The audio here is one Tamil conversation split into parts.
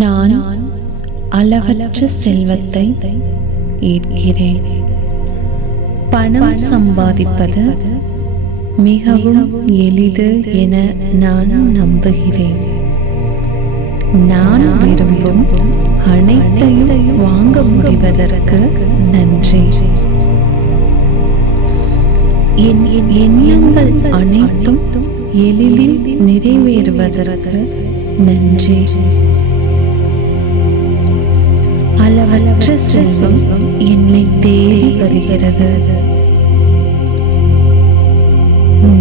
நான் அளவற்ற செல்வத்தை ஈர்க்கிறேன். பணம் சம்பாதிப்பது மிகவும் எளிது என நான் நம்புகிறேன். நான் விரும்பும் அனைத்தையும் வாங்க முடிவதற்கு நன்றி. என் எண்ணங்கள் அனைத்தும் எளிதில் நிறைவேறுவதற்கு நன்றி. அளவற்ற செல்வம் என்னை தேடி வருகிறது.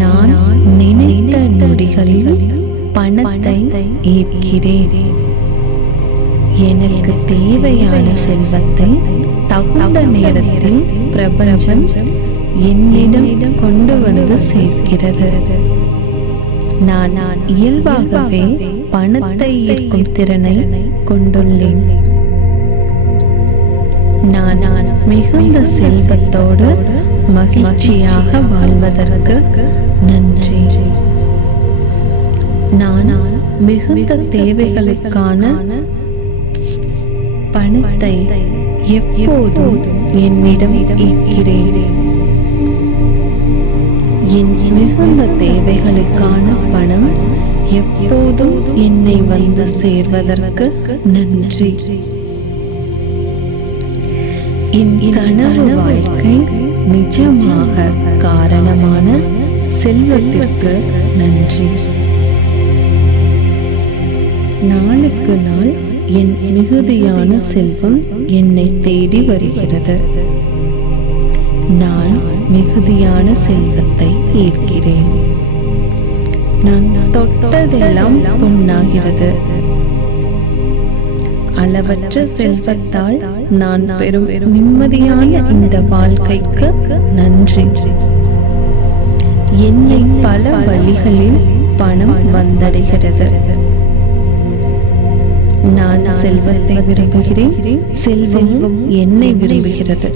நான் நினைத்த நொடிகளில் பணத்தை ஈர்க்கிறேன். எனக்கு தேவையான செல்வத்தை தகுந்த நேரத்தில் பிரபஞ்சம் என்னிடம் கொண்டு வந்து சேர்க்கிறது. நான் இயல்பாகவே பணத்தை ஈர்க்கும் திறனை கொண்டுள்ளேன். நான் மிகுந்த செல்வத்தோடு மகிழ்ச்சியாக வாழ்வதற்கு நன்றி. நான் மிகுந்த தேவைகளுக்கான பணத்தை எப்போதும் என்னிடம் ஈர்க்கிறேன். என் மிகுந்த தேவைகளுக்கான பணம் எப்போதும் என்னை வந்து சேர்வதற்கு நன்றி. என் கனவு வாழ்க்கை நிஜமாக காரணமான செல்வத்திற்கு நன்றி. நாளுக்கு நாள் என் மிகுதியான செல்வம் என்னை தேடி வருகிறது. நான் மிகுதியான செல்வத்தை ஈர்க்கிறேன். நான் தொட்டதெல்லாம் பொன்னாகிறது. அளவற்ற செல்வத்தால் நான் பெறும் நிம்மதியான இந்த வாழ்க்கைக்கு நன்றி. என்னை பல வழிகளில் பணம் வந்தடைகிறது. நான் செல்வத்தை விரும்புகிறேன். செல்வம் என்னை விரும்புகிறது.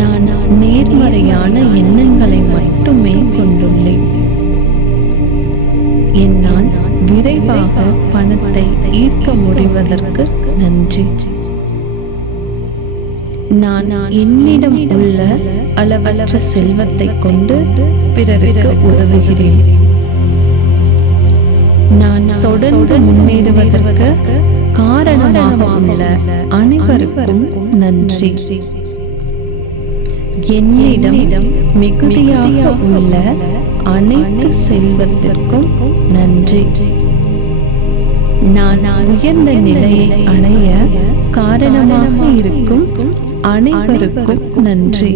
நான் நேர்மறையான எண்ணங்களை மட்டுமே கொண்டுள்ளேன். என்னால் விரைவாக பணத்தை ஈர்க்க முடிவதற்கு நன்றி. நான் என்னிடம் உள்ள அளவற்ற செல்வத்தை கொண்டு பிறருக்கு உதவுகிறேன். நான் தொடர்ந்து முன்னேறுவதற்கு காரணமாக உள்ள அனைவருக்கும் நன்றி. என்னிடம் மிகுதியாக உள்ள அனைத்து செல்வத்திற்கும் நன்றி. நான் உயர்ந்த நிலையை அடைய காரணமாக இருக்கும் அனைவருக்கும் நன்றி.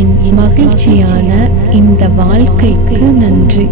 என் மகிழ்ச்சியான இந்த வாழ்க்கைக்கு நன்றி.